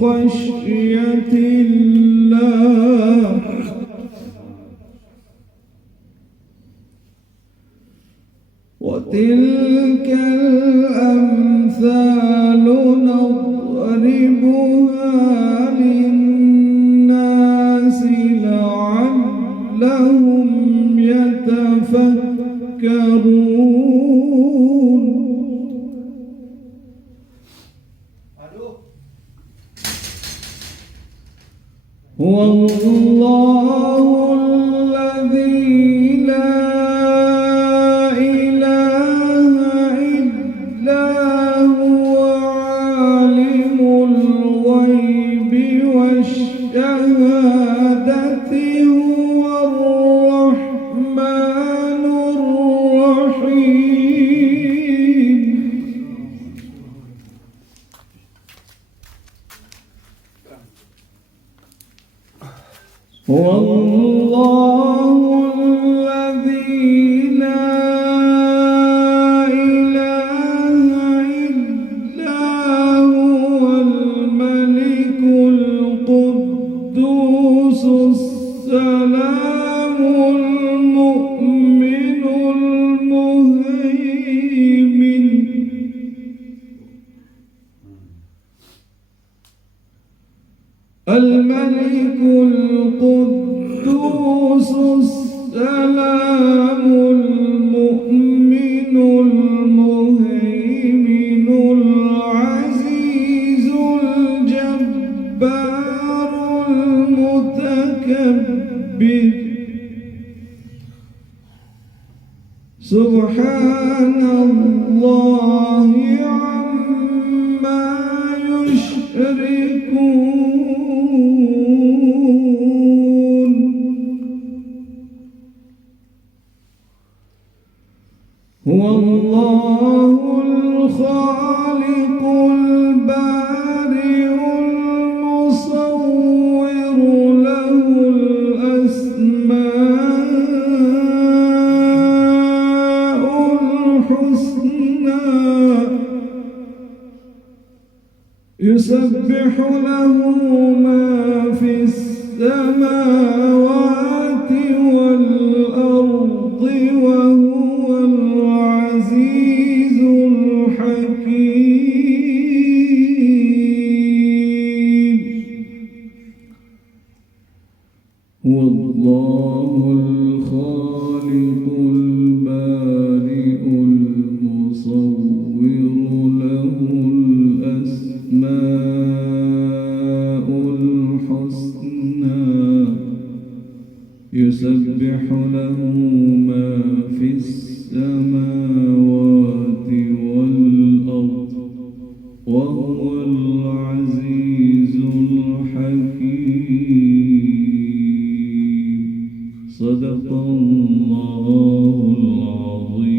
خشية الله وتلك الأمثال نضربها للناس لعلهم يتفكرون. هو الله الذي لا إله إلا هو عالم الغيب والشهادة هو الرحمن الرحيم. هو الله الذي لا إله إلا هو الملك القدوس السلام المؤمن المهيمن الملك القدوس السلام المؤمن المهيمن العزيز الجبار المتكبر سبحان الله عما يشركون. هو الله الخالق البارئ المصور له الأسماء الحسنى يسبح له ما في السماوات والأرض وهو العزيز الحكيم. هو الله الخالق البارئ المصور له الأسماء الحسنى يسبح له ما في السماوات والأرض وهو العزيز الحكيم. صدق الله العظيم.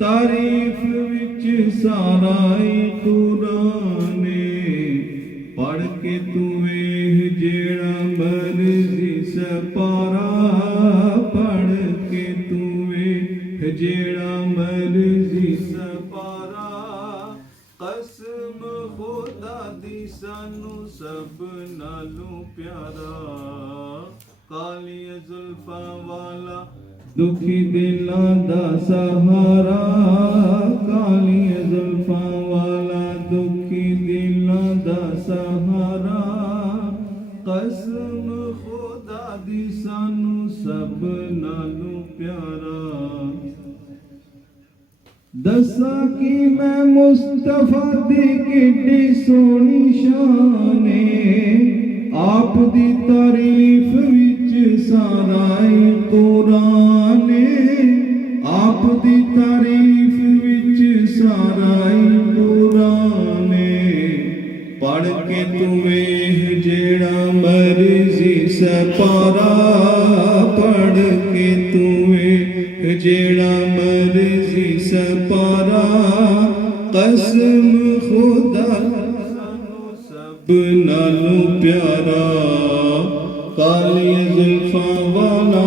ਤਾਰੀਫ ਵਿੱਚ ਸਾਰਾ ਹੀ ਕੁਰਾਨ ਪੜ੍ਹ ਕੇ ਤੂੰ ਵੇਖ ਜਿਹੜਾ ਮਰਜ਼ੀ ਸਪਾਰਾ ਪੜ੍ਹ ਕੇ ਤੂੰ ਵੇਖ ਜਿਹੜਾ ਮਰਜ਼ੀ ਸਪਾਰਾ ਕਸਮ ਖੁਦਾ ਦੀ ਸਾਨੂੰ ਸਭ ਨਾਲੋਂ ਪਿਆਰਾ ਕਾਲੀਆਂ ਜ਼ੁਲਫਾਂ ਵਾਲਾ ਦੁਖੀ ਦਿਲਾਂ ਦਾ ਸਹਾਰਾ ਕਾਲੀਆਂ ਜ਼ੁਲਫਾਂ ਵਾਲਾ ਦੁਖੀ ਦਿਲਾਂ ਦਾ ਸਹਾਰਾ ਕਸਮ ਖੁਦਾ ਦੀ ਸਾਨੂੰ ਸਭ ਨਾਲੋਂ ਪਿਆਰਾ ਦੱਸਾਂ ਕਿ ਮੈਂ ਮੁਸਤਫਾ ਦੀ ਕਿੱਡੀ ਸੋਹਣੀ ਸ਼ਾਨ ਏ ਆਪ ਦੀ ਤਾਰੀਫ ਵਿੱਚ ਸਾਰਾ ਹੀ ਕੁਰਾਨ ਏ ਆਪ ਦੀ ਤਾਰੀਫ ਵਿੱਚ ਸਾਰਾ ਹੀ ਕੁਰਾਨ ਏ ਪੜ੍ਹ ਕੇ ਤੂੰ ਵੇਖ ਜਿਹੜਾ ਮਰਜ਼ੀ ਸਪਾਰਾ ਪੜ੍ਹ ਕੇ ਤੂੰ ਵੇਖ ਜਿਹੜਾ ਮਰਜ਼ੀ ਸਪਾਰਾ ਕਸਮ ਖੁਦਾ ਸਾਨੂੰ ਸਭ ਨਾਲੋਂ ਪਿਆਰਾ ਕਾਲੀਆਂ ਜ਼ੁਲਫਾਂ ਵਾਲਾ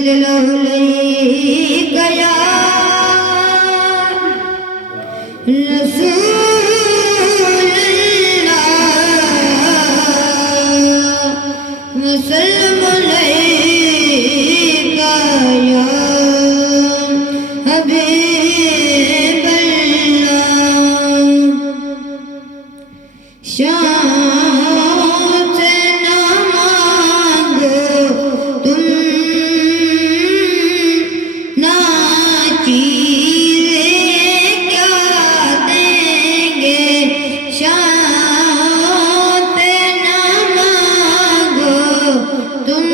اللہ علیک یا رسول اللہ وسلم علیک یا حبیب اللہ شان سے نہ مانگو تم نہ چیزیں کیا دیں گے شان سے نہ مانگو تم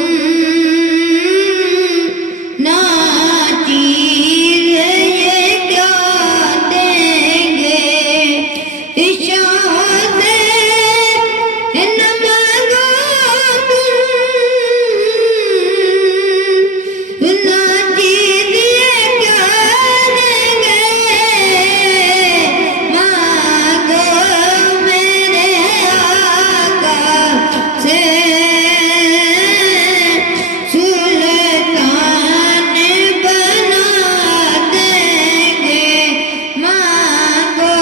نہ چیزیں کیا دیں گے شان سے نہ مانگو تم نہ چیزیں کیا دیں گے مانگو میرے آقا سے سلطان بنا دیں گے مانگو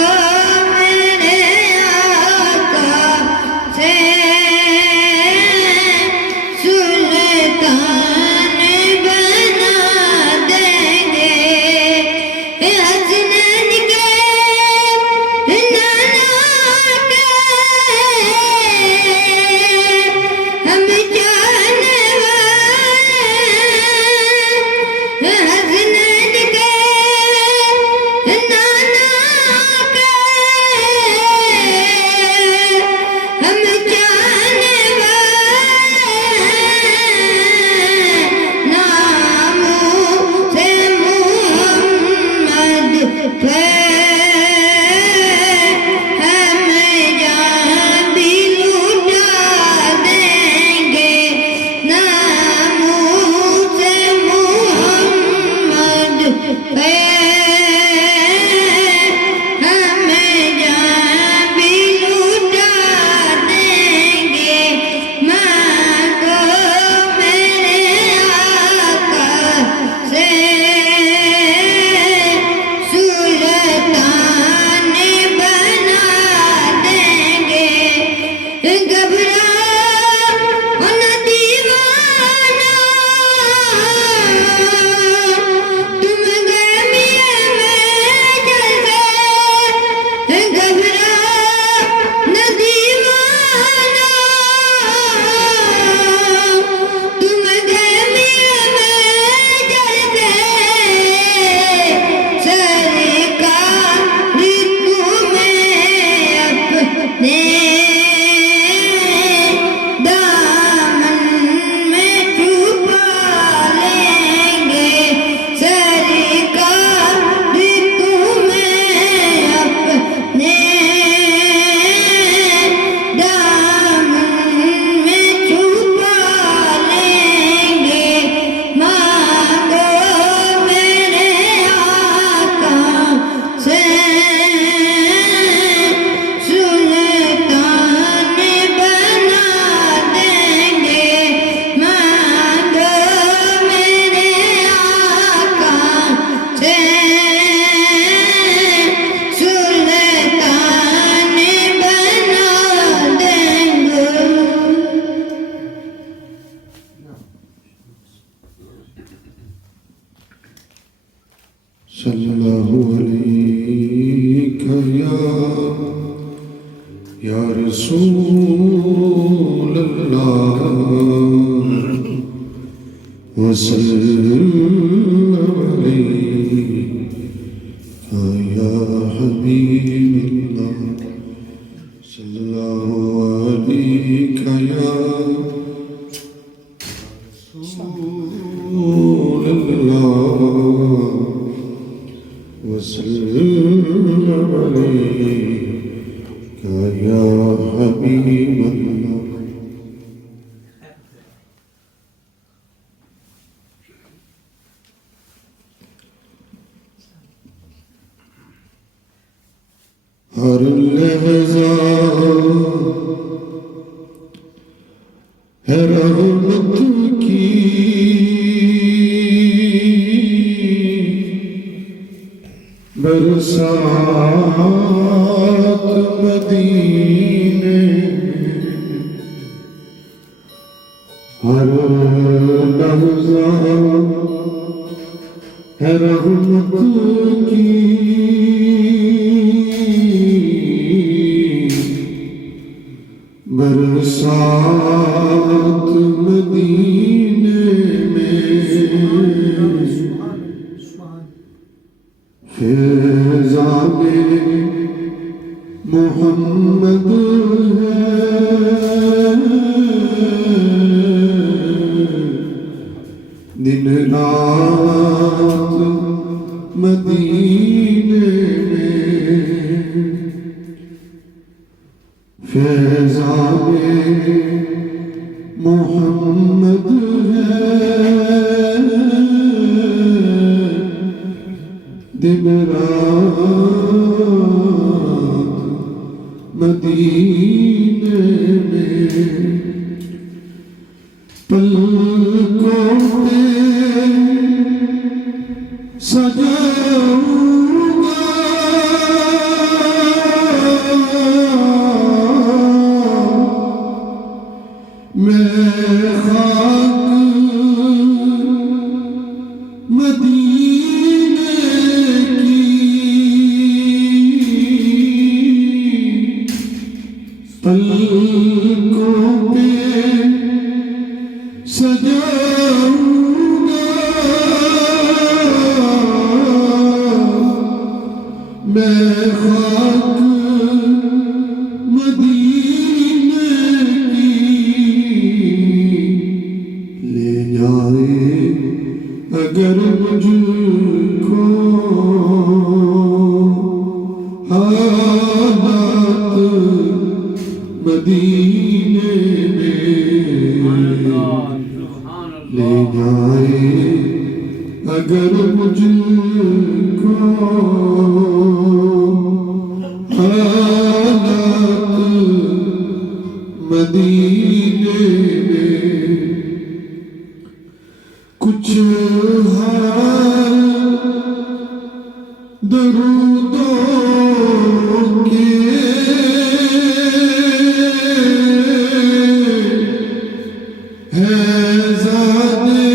میرے آقا سے سلطان بنا دیں گے حسنین کے نانا کے ہم جانے والے حسنین کے نانا کے ہم جانے والے ناموں سے محمد ہے ہم جان بھی لوٹا دیں گے ناموں سے محمد ہے ہم جان بھی لوٹا دیں گے مانگو میرے آقا سے سلطان بنا دیں گے گھبراؤ نہ دیوانہ تم گرمی میں جلوے گھبراؤ نہ دیوانہ تم گرمی میں جلوے سرکار تمہیں اپنے دامن میں چھپا لیں گے سرکار تمہیں اپنے دامن میں چھپا لیں گے مانگو میرے آقا سے سلطان بنا دیں گے مانگو میرے آقا سے سلطان بنا دیں گے صلی اللہ علیک یا رسول اللہ وسلم علیک یا حبیب اللہ صلی اللہ علیک یا رسول اللہ وسلم علیک یا حبیب اللہ ہر لحظہ ہے رحمت کی برسات مدینے ہر لحظہ ہے رحمت کی برسات مدینے میں فیضان محمد ہے دن رات مدینے میں فیضان محمد ہے دن رات مدینے میں پلکوں پہ سجاؤں گا میں خاک مدینے کی پلکوں پہ سجاؤں گا میں خاک مدینے کی لے جائے اگر مجھ کو حالات مدینے میں لے جائے اگر مجھ کو حالات مدینے میں کچھ حال درودوں کے ہے زادے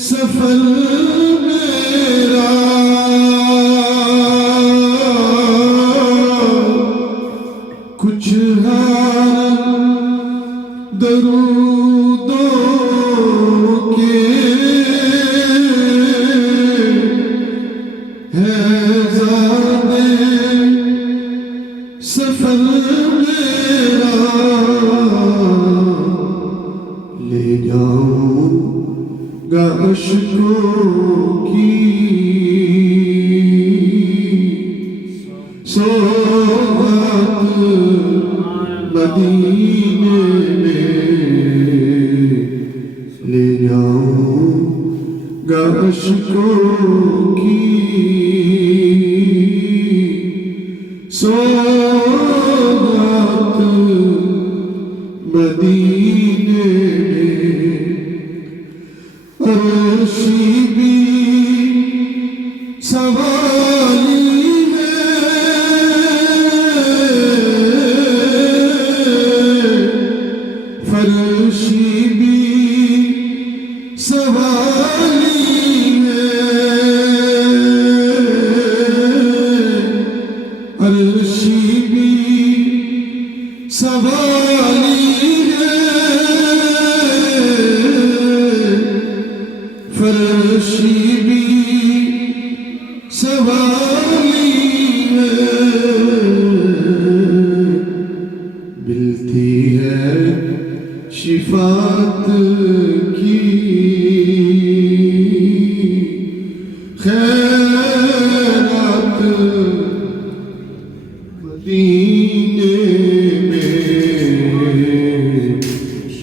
سفر میرا کچھ حال درودوں کے ہے زادے سفر میرا لے جاؤں گا اشکوں کی سوغات مدینے میں لے جاؤں گا اشکوں کی سوغات مدینے میں عرشی بھی سوالی ہے فرشی بھی سوالی ہے عرشی بھی سوالی ہے فرشی بھی سوالی ہے ملتی ہے شفاعت کی خیرات مدینے میں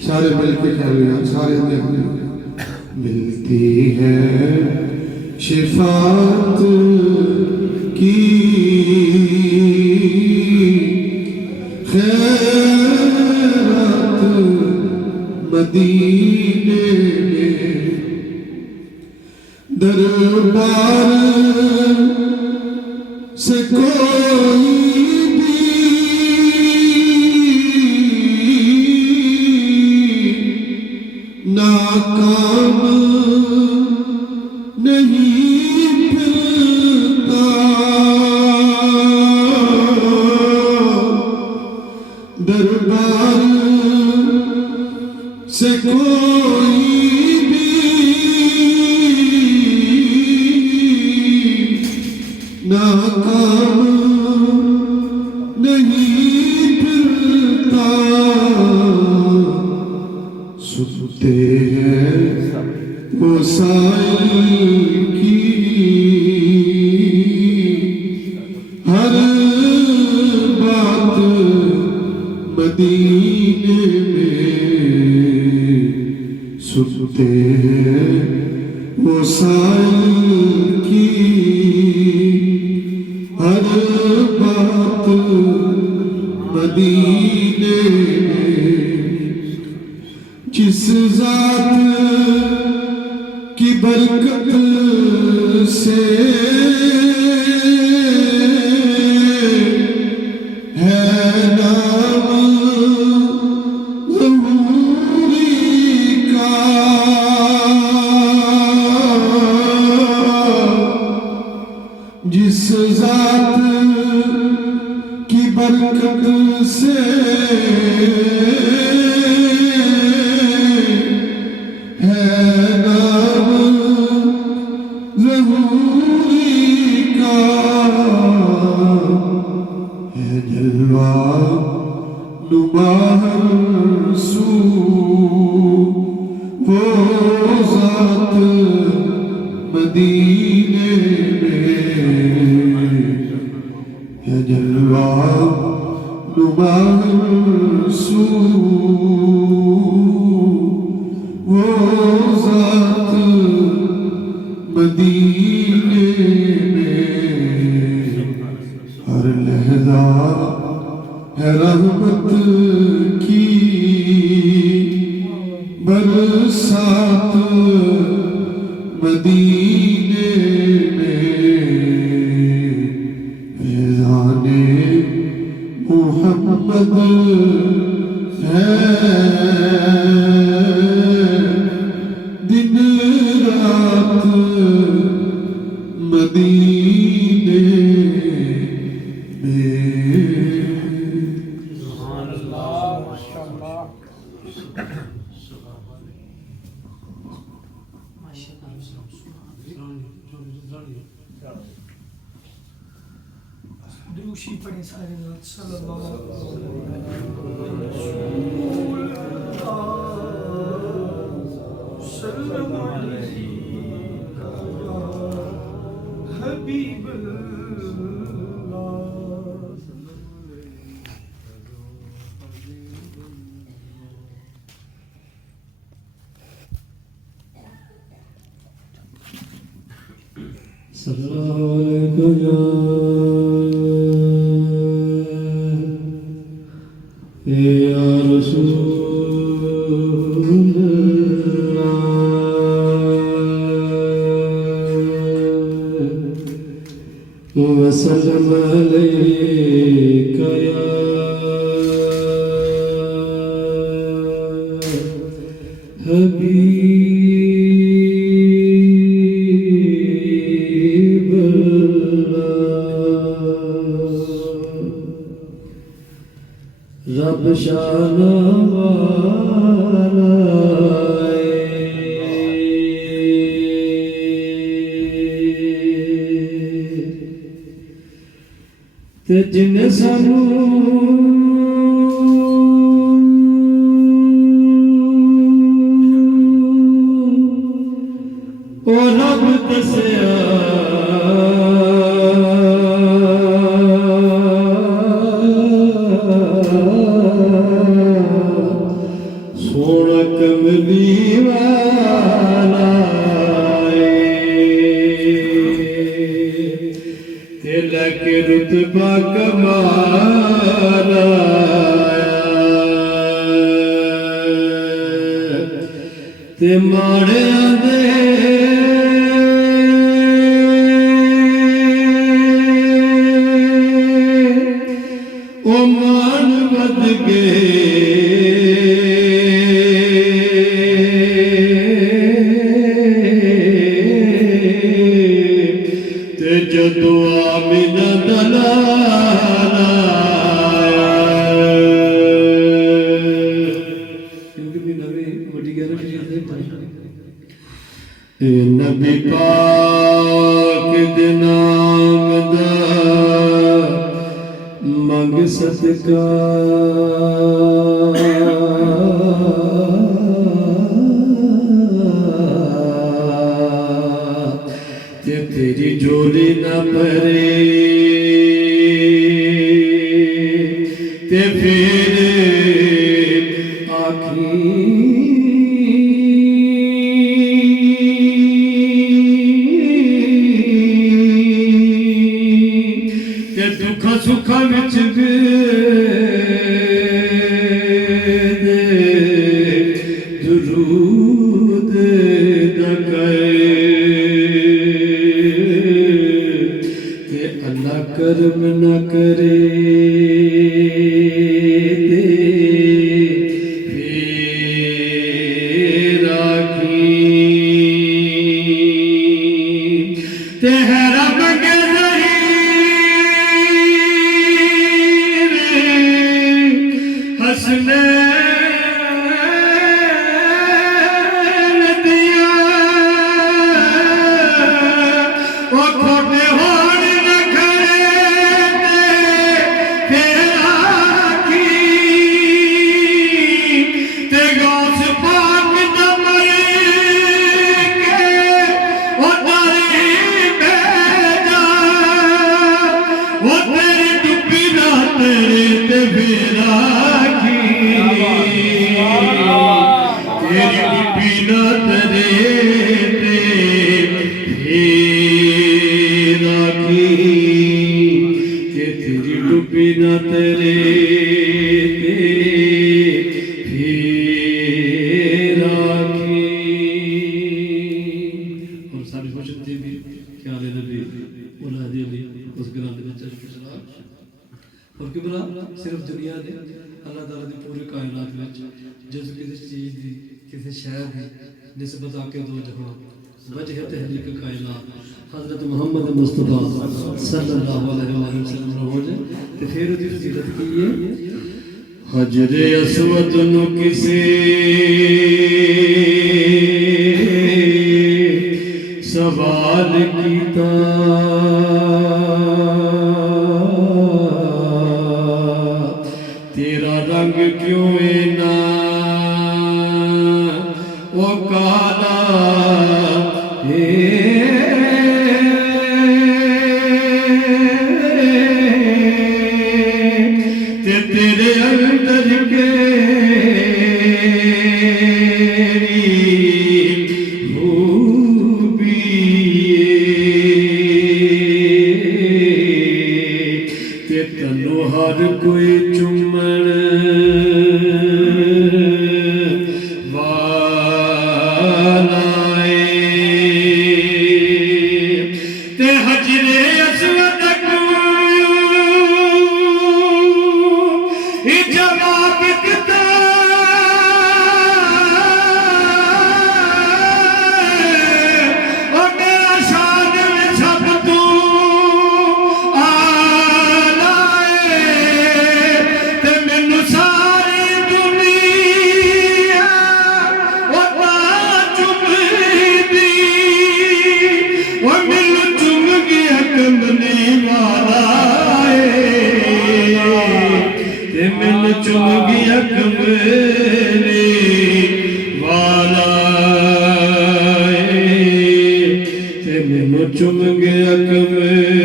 سارے مل کے خیال سارے ملتی ہے شفاعت کی خیرات مدینے میں دربار سے کوئی بھی ناکام نہیں پھرتا، دربار سے کوئی بھی ناکام نہیں پھرتا، سنتے ہیں وہ سائل کی ہر بات مدینے میں، سنتے ہیں وہ سائل کی ہر بات مدینے میں، جس ذات کی برکت سے ہے نام ظہوری کا، جس ذات کی برکت سے ہے نام ظہوری کا، ہے جلوہ نما ہر سو وہ ذات مدینے میں، ہے جلوہ نما ہر سو وہ ذات مدینے میں، ہر لحظہ ہے رحمت کی برسات مدینے میں، فیضان محمد ہے دن رات مدینے میں۔ دروشی پڑھیں سارے لوگ صلی اللہ علیہ حبیب السلام علیکم یا رسول اللہ وسلم علیک یا حبیب رب شان والا تے جن سانو او رب دسیا سونا کملی والا تیلا کے رتبہ کمالا تے ماڑے دے محمد گے تے جدو آمینہ دلالا کیونکہ بھی نبی وڈی گیرہ شریف دے اے نبی پاک دے نام دا منگ صدقہ تے تیری جوڑی نہ پرے تے پھر تے دکھا سکھا وچ درود نہ تے اللہ کرم نہ کرے صرف دنیا نے اللہ تعالیٰ دی پورے کائنات میں جز کسی چیز دی کسی شہر دی نسبت آکے دو جہاں وجہ تحریک کائنات حضرت محمد مصطفیٰ صلی اللہ علیہ وسلم ہو جائے تو پھر دی فضیلت کی ہے حجر اسود نو کسی سوال کیتا تیرا رنگ کیوں اینا وہ کالا تے تیرے اندر گیری خوبی تے تنو ہر کوئی چمن چم گیا کملی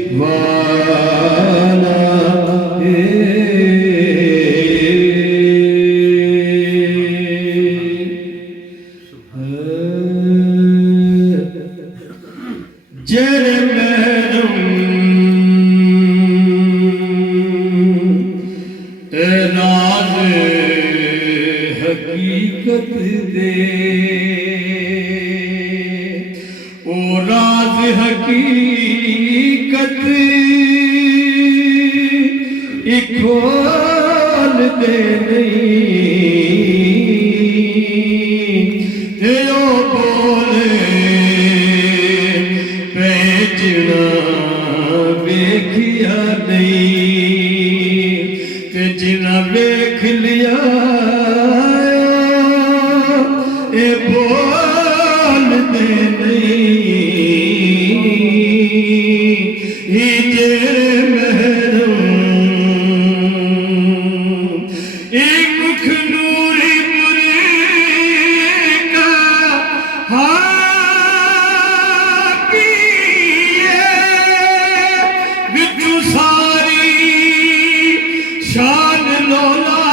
والا جڑے محرم راز حقیقت دے او راز حقیقت کھول دے نہیں تے او بولے پیچنا ویکھیا نہیں تے جنہ ویکھ لیا اے بول دے نہیں جڑے محروم ایک مکھ نوری پوری کا حاکیے بچو ساری شان لولا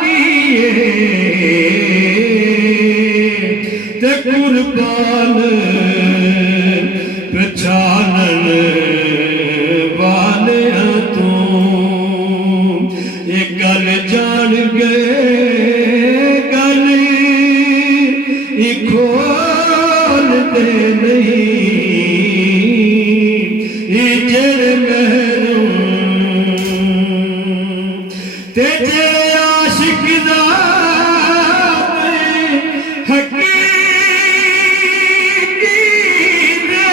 کیے تے قربان پہچانن والے تو ایک گل جان گئے گل کھول دے نہیں جڑے محروم تے جڑے عاشق ذات حقیقی دے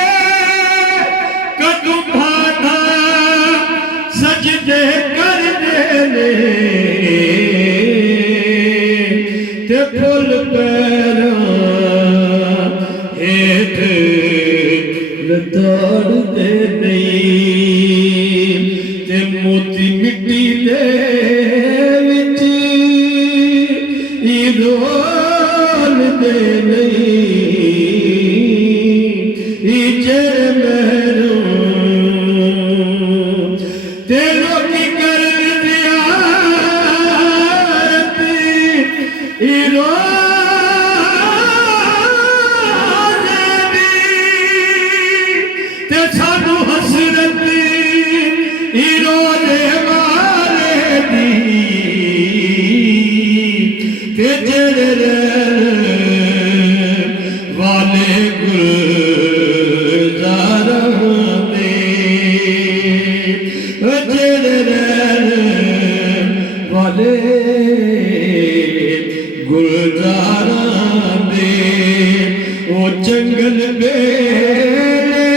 کدوں بھانا سجدے کر دے تے پھل پیراں ہیٹھ لتاڑ دے نہیں تے موتی مٹی دے وچ رول دے نہیں جڑے محروم تے لوکی کرن زیارت تے سانو حسرت روزے والے دی تے جڑے رہن والے گلزاراں دے جڑے رہن والے گلزاراں دے او جنگل بیلے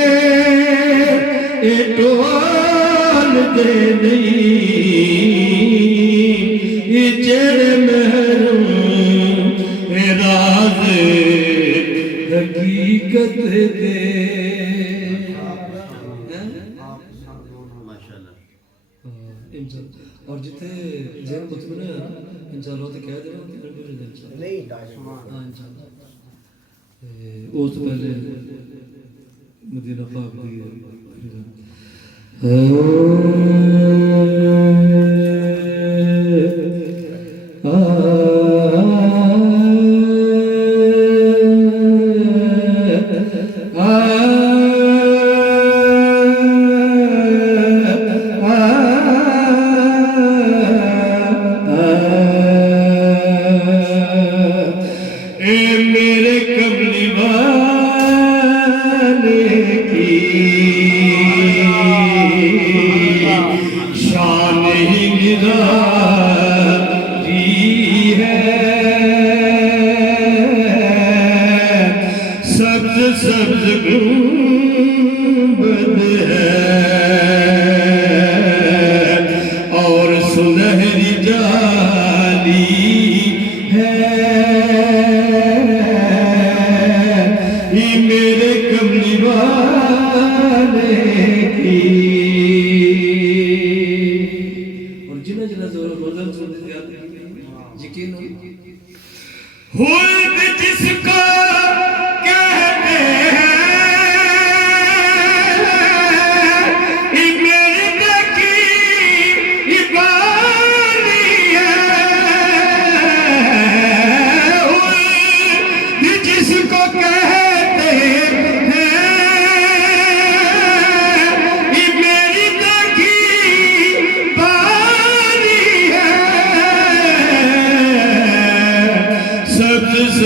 اے ٹول دے نہیں جڑے محروم اے راز حقیقت دے اور جتے ذہن مطمئن ہے انشاءاللہ تو کہہ دینا نہیں ہاں انشاءاللہ اس تو پہلے مدینہ پاک دی میرے کملی والے کی شان ہی نرالی ہے سبز سبز گنبد ہے اور سنہری جالی ہے میرے کملی والے کی اور جنہ جنہ روزن سنتے یاد یقین ہو جس کو کہتے ہیں میری دیکھی عبادی ہے جس کو کہتے سبز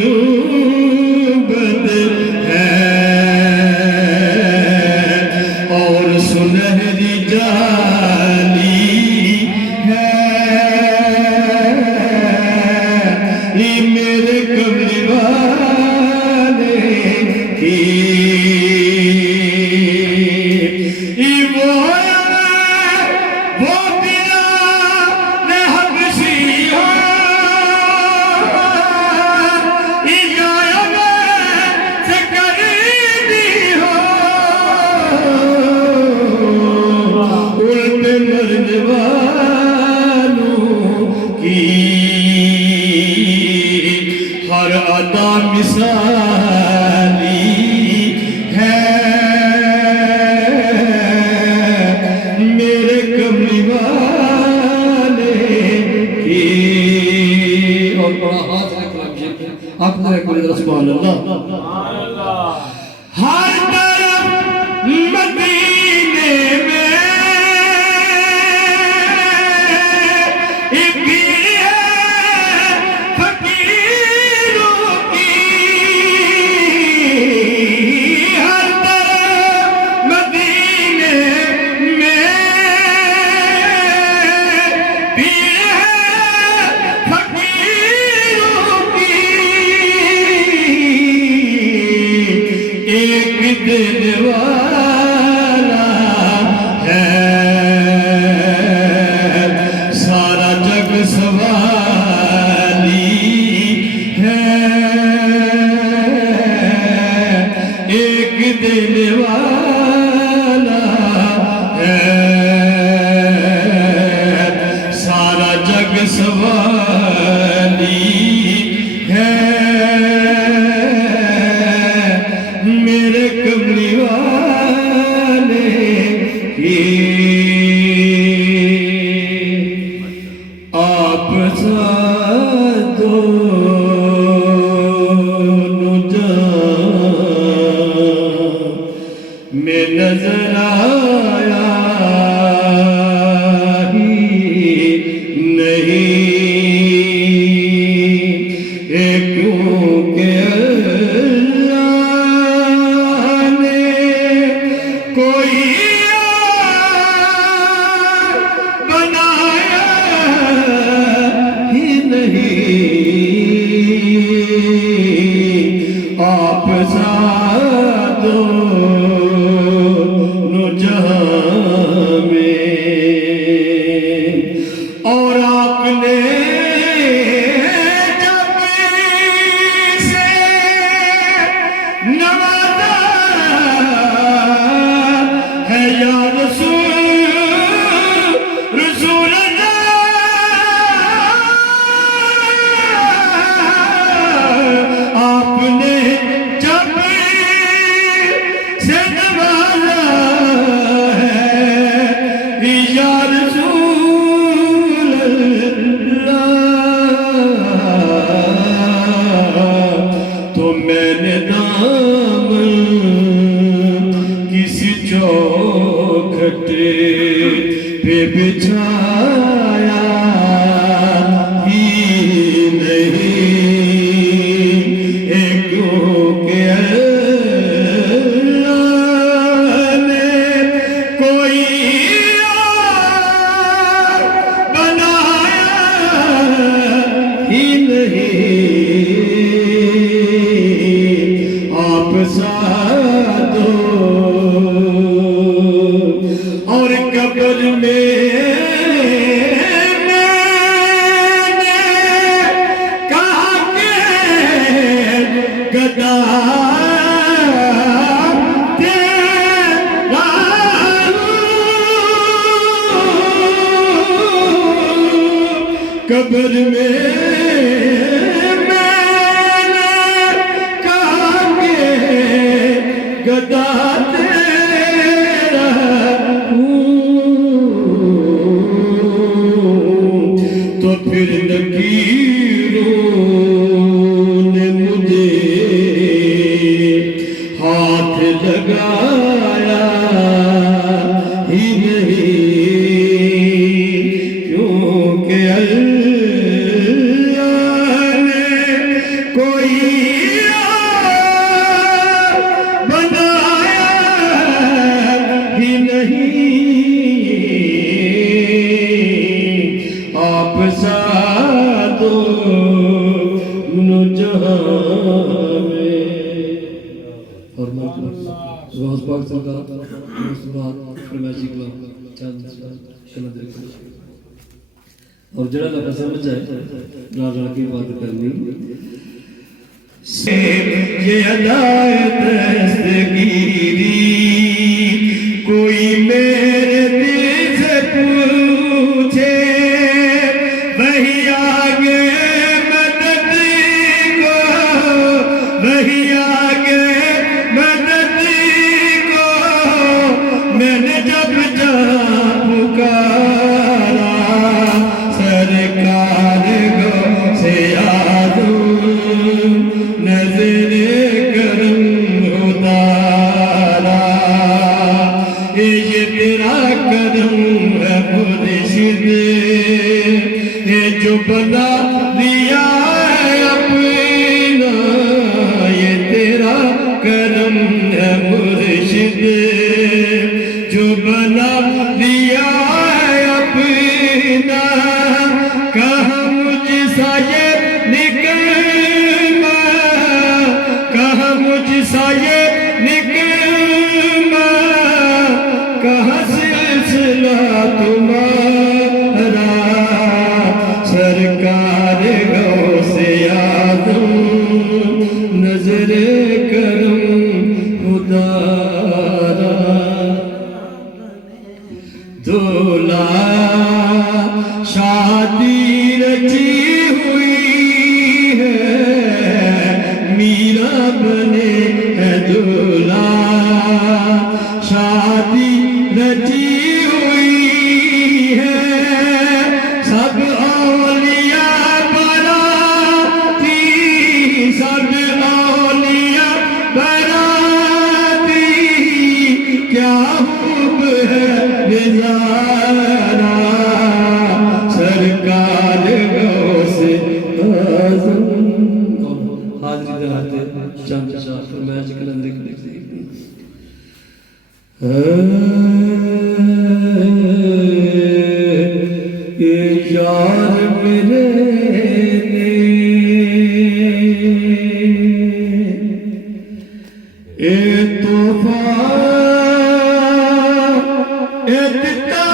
گنبد ہے اور سنہری جالی ہر ادا مثالی ہے میرے کملی والے کی. اور بڑا ہاتھ رکھ آپ نے کوئی سبحان اللہ. ہر طرف مدینے میں ایک بھیڑ ہے فقیروں کی. ہر طرف مدینے میں بھیڑ ہے فقیروں کی. ایک دل والا ہے سارا جگ سوالی ہے. ایک دل والا ہے سارا جگ سوالی ہے میرے کملی والے کی. آپ سا دونوں جہاں میں نظر آیا ہی نہیں. کیونکہ اللہ نے کوئی بنایا ہی نہیں. آپ سا دونوں جہاں میں اور آپ نے جب سے نوازا ہے یا رسول اللہ. آپ نے جب سے نوازا ہے یا رسول اللہ. تو میں نے دامن کسی چوکھٹے پہ بچھایا ہی نہیں. کیونکہ اللہ نے کوئی اور بنایا ہی نہیں. آپ سا دو اور قبر میں میں نے کہا کہ گدا تیرا ہوں. قبر میں میں نے کہا کہ گدا تیرا ہوں. تو پھر نکیروں نے مجھے ہاتھ لگایا ہی نہیں. کیونکہ اللہ نے کوئی اور بنایا ہی نہیں. آپ سا دونوں جہاں میں. اور سبحان پاک سرکار اس بات فرمائشی کلام چند کلام دیکھو. اور جڑا لگا سمجھ جائے راجا کی بات کرنی یہ ادائے دستگیری کوئی میرے دل سے پوچھے وہی آ سا یہ نکما کہاں مجھ سا یہ نکما کہاں سلسلہ تمہارا سرکار غوث اعظم نظر کرم خدا را دولا شادی رچی ہوئی ہے میرا بنے ہے دولا شادی رچی ہوئی ہے سب اولیاء براتی سب اولیاء براتی کیا خوب ہے نظارہ سرکار غوث اعظم حاضری دراتے چند شاہ فرمایا چکلندے کے لئے یہ یار میرے اے تحفہ اتتا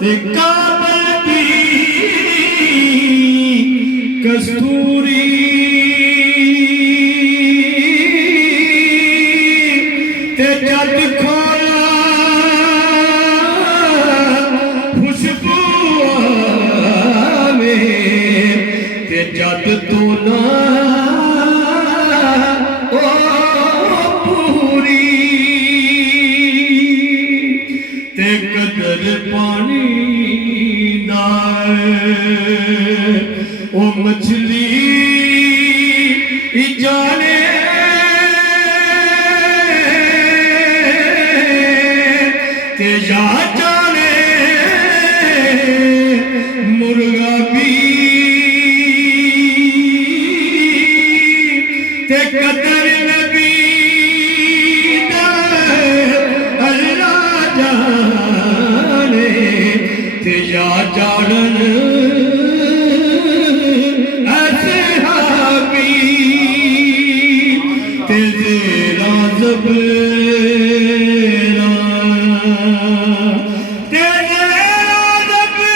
تے کابل کی کستوری تے جد کھولا خوشبو آوے تے جد تولا او پوری تے قدر پانی دائے او مچھلی جانے تے یا جانے مرغا بھی تے قدر نبی دائے اللہ جانے تے یا جانن اصحابی تے زیرا زبیرا تے زیرا زبیرا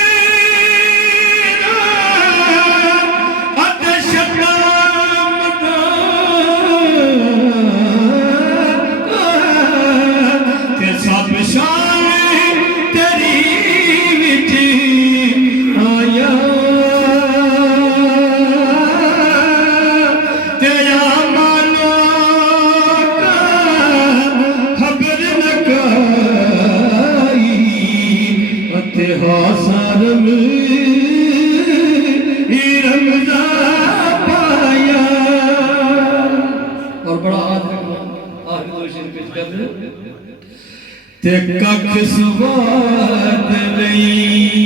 اتش تے سب شان تیری وچ آیا تیرا مالو کا خبر نکائی اتے حاصرم رمضان پایا اور بڑا آخری دو شیر پیش کر دیں تے ککھ سواد نہیں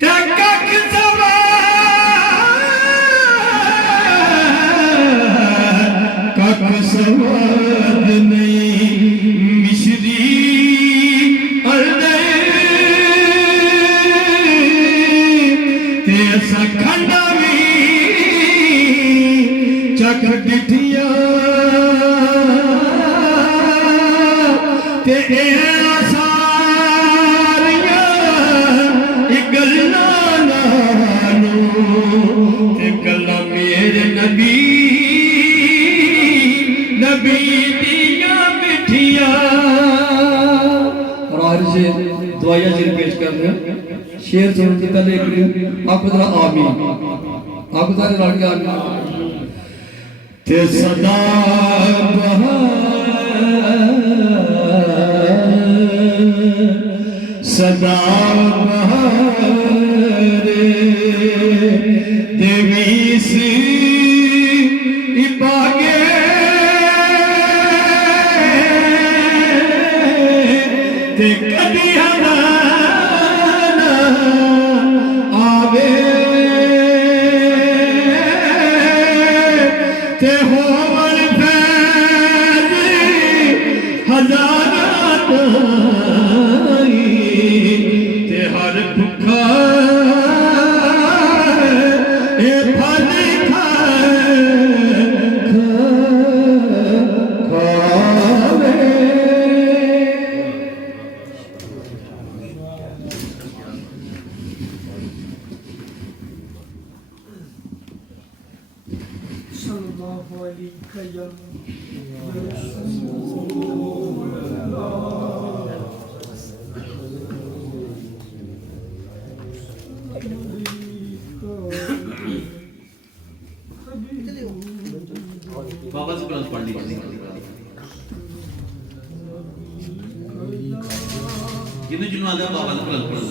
تے ککھ سواد نہیں مشری تے اسا کھنڈا بھی چکھ ڈٹھیا تے اے ساریاں گلاں نالوں تے گلاں میرے نبی دیاں مٹھیاں اور آخری شیر دعائیہ شیر پیش کر دیں شیر سننے سے پہلے ایک آپ کو ذرا آمین آپ کو سارے لڑکے آمین تے صدا بہار صدا بہار دیویس باغے تے کبھی ہمارا آوے تے ہون فیض ਜਿਹਨੂੰ ਜਿਹਨੂੰ ਆਂਦਾ ਬਾਬਾ ਦਾ ਭਲਾ ਪੜਦਾ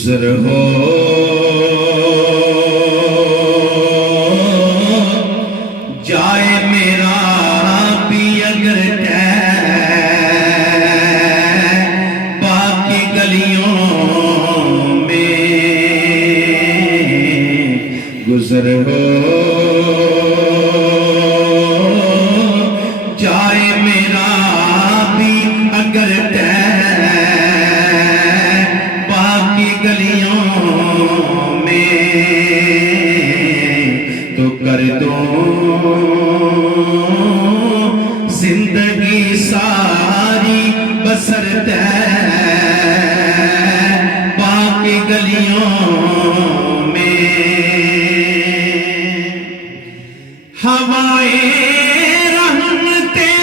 گزر ہو جائے میرا بھی اگر باقی گلیوں میں گزر ہو جائے میرا بھی اگر باقی گلیوں میں تو کر دوں زندگی ساری بسر باقی گلیوں میں ہوائیں رحمتیں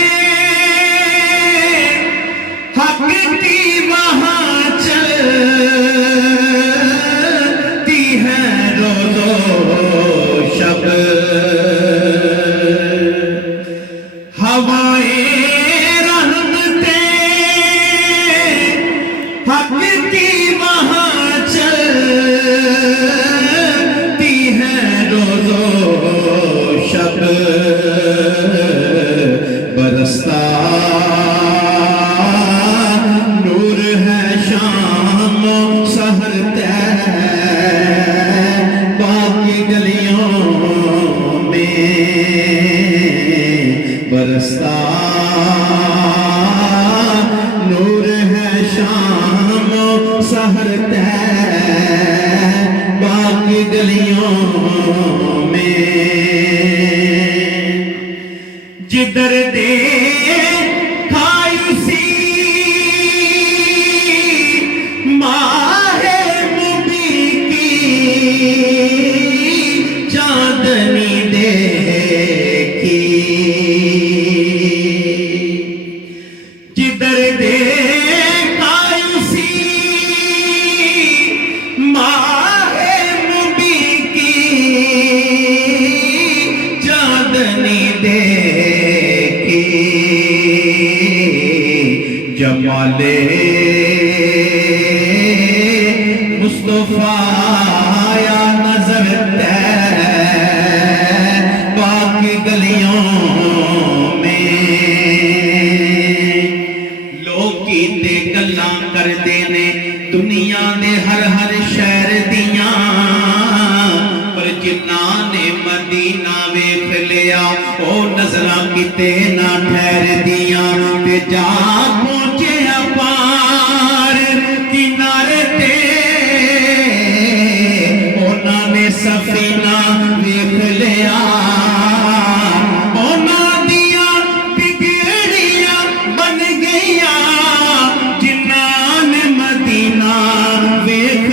حق کی وہاں چلتی ہیں روز و شب ہوائیں رحمتیں حق کی وہاں چلتی ہیں روز و شب برستا نور ہے شام و سحر باقی گلیوں میں برستا نور ہے شام و سحر باقی گلیوں میں جدھر دیکھا اسی ماہ مبین کی چاندنی دیکھی جدھر دیکھا اسی ماہ مبین کی چاندنی دیکھی جمال مصطفیٰ آیا نظر باقی گلیوں میں لوگ کیتے گلاں کر دینے دنیا نے ہر شہر دیاں پر جنہاں نے مدینہ ویکھ لیا او نظراں کتے نہ ٹھہر دیاں تے جا پہنچے پار کنارے تے اونا نے سفینہ ویکھ لیا اونا دیاں بگڑیاں بن گئیاں جنہاں نے مدینہ ویکھ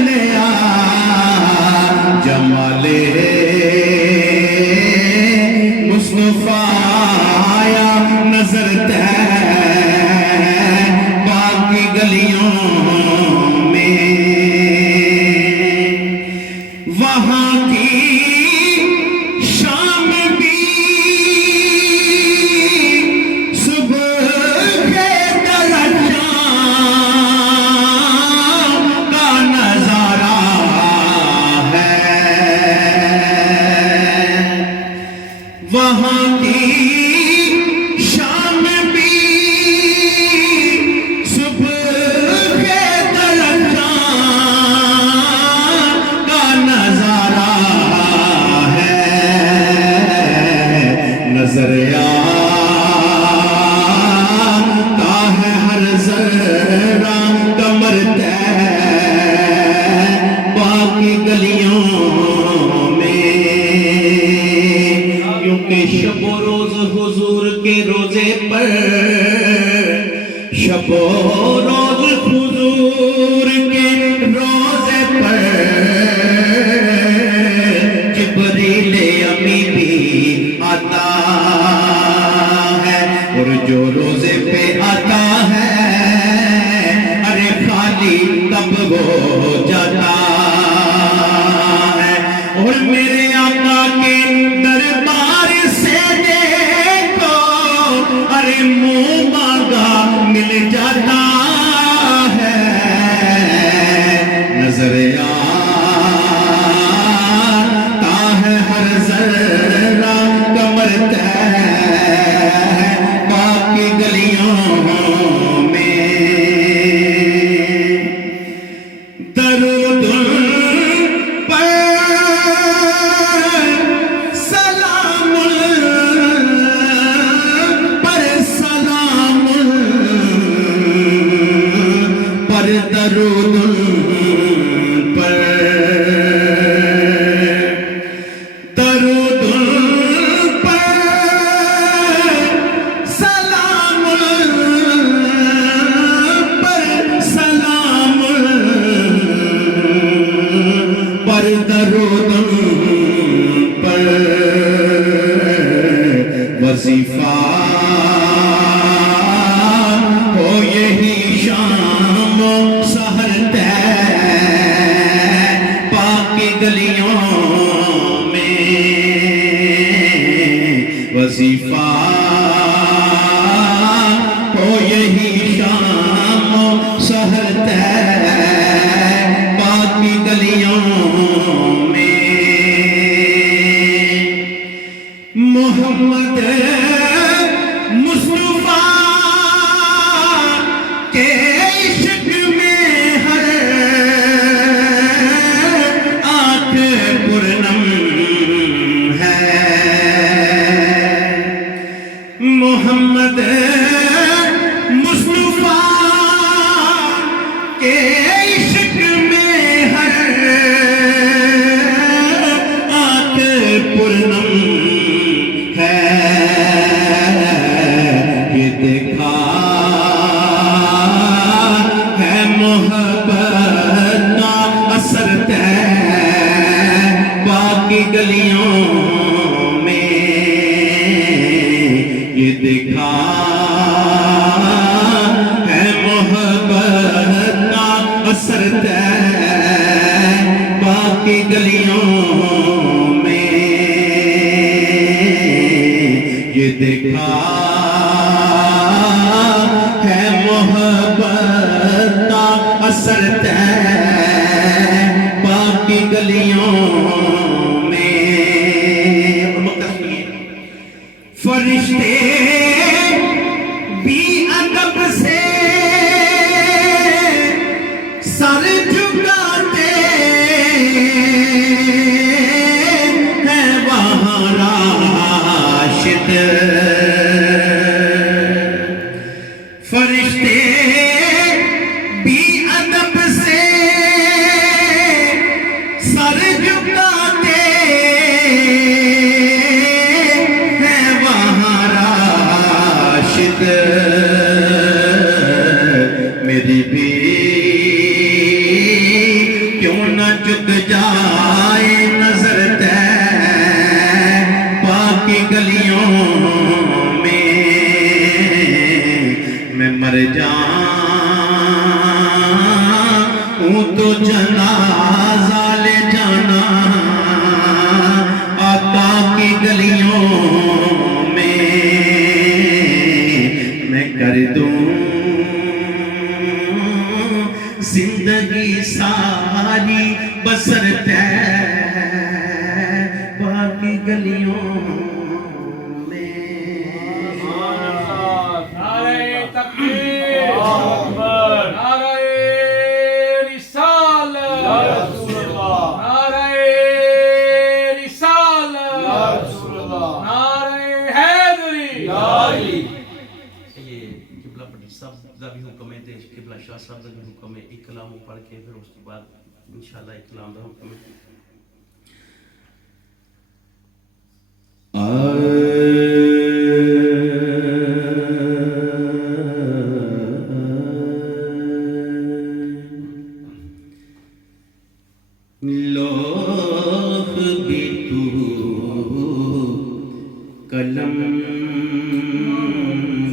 لیا جمال مصطفیٰ آیا نظر باقی گلیوں میں وہاں کی شام بھی صبح کے درخشاں کا نظارہ ہے وہاں کی شام بھی صبح کے درخشاں کا نظارہ ہے نظر آتا ہے ہر ذرہ کمر باقی گلیوں میں کیونکہ شب و روز حضور کے روزے پر شب و روز حضور کے روزے پر جبریل امی بھی آتا ہے اور جو روزے پہ آتا ہے ارے خالی تب ہو جاتا ہے اور میرے آقا کے دربار سے دیکھو ارے منہ مانگا مل جاتا ہے پر درود پر درود پر سلام پر سلام پر درود پر وظیفہ ہو یہی شام و سحر طے پاک کی گلیوں میں وظیفہ ہو یہی شام و سحر طے پاک کی گلیوں میں محمد مصطفیٰ کے عشق میں ہر آنکھ پرنم ہے محمد مصطفیٰ کے عشق میں ہر آنکھ پرنم ہے یہ دیکھا ہے محبت کا اثر طے باقی گلیوں میں یہ دیکھا ہے محبت کا اثر طے باقی گلیوں میں یہ دیکھا ہے محبت کا اثر طے باقی گلیوں میں فرشتے بھی ادب سے سر جھکاتے ہیں وہاں راشد فرشتے بھی ادب سے سر جھکاتے ہیں وہاں راشد میری بھی کیوں نہ جھک جائے نظر طے باقی گلیوں میں میں مر جاؤں تو جنازہ لے جانا آقا کی گلیوں میں کر دوں زندگی ساری بسر طے باقی گلیوں میں نعرہ تکبیر نعرہ رسالت نعرہ رسالت نعرہ حیدری یہ قبلہ پٹی صاحب کا بھی حکم ہے قبلہ شاہ صاحب کا بھی حکم ہے ایک کلام پڑھ کے پھر اس کے بعد انشاءاللہ ایک کلام کا حکم ہے لوح بھی تو قلم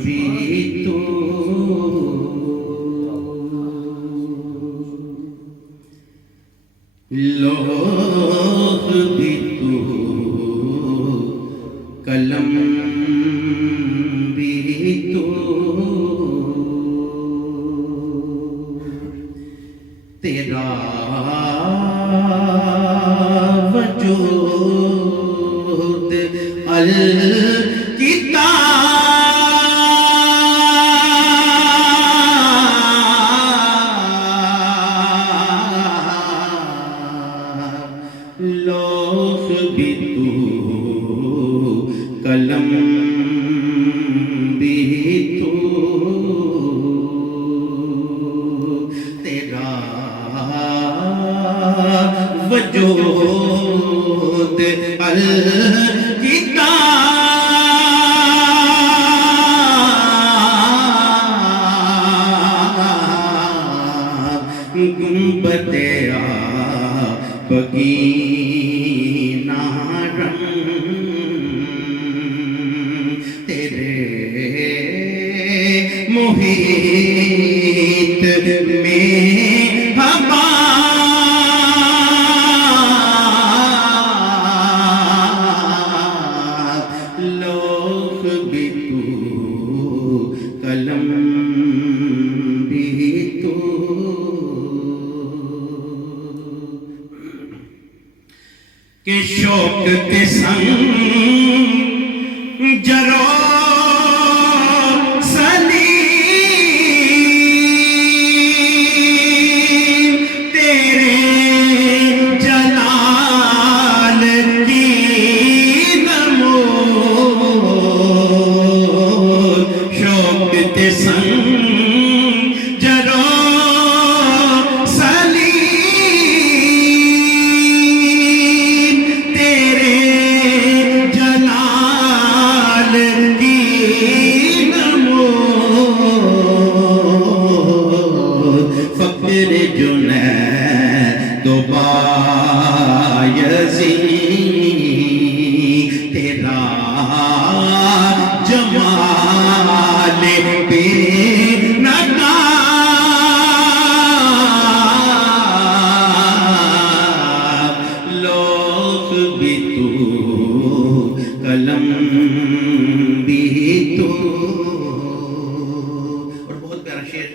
بھی تو لوح بھی تو قلم بھی تو تیرا وجود الکتاب لوح بھی تو قلم بھی تو گنبد بگینہ رنگ تیرے محیط میں ہوا لوح بھی تو قلم بھی تو کہ شوق کے سنگ جرو سلیم تیرے جلال کی نمود شوق کے سنگ جرو تیرا جمال بے نقاب لوح بھی تو قلم بھی تو اور بہت پیارا شعر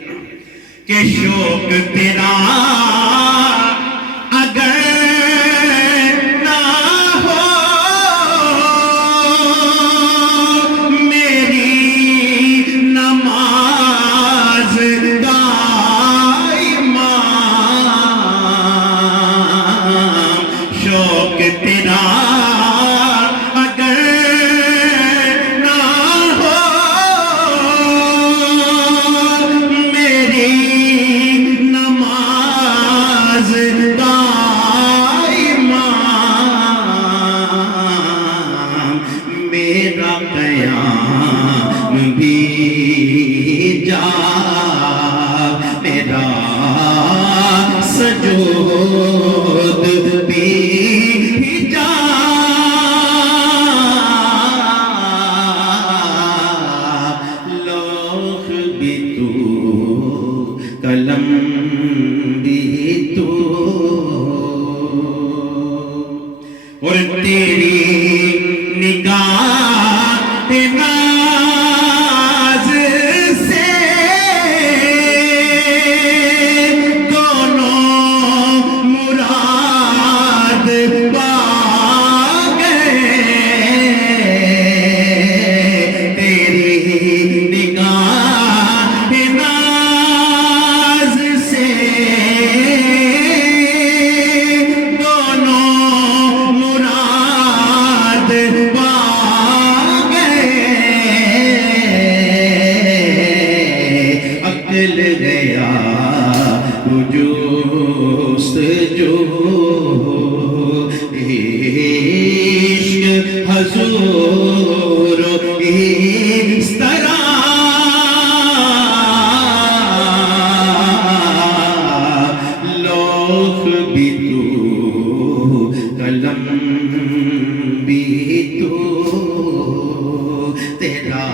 کہ شوق تیرا میرا قیام بھی جا میرا سجود بھی جا لوح بھی تو قلم بھی تو اور تیری نگاہ ناز سے دونوں مراد پا گئے تیری نگاہ ناز سے دونوں مراد پا عقل گیا جستجو عشق حضور اس طرح لوح بھی تو قلم بھی تو تیرا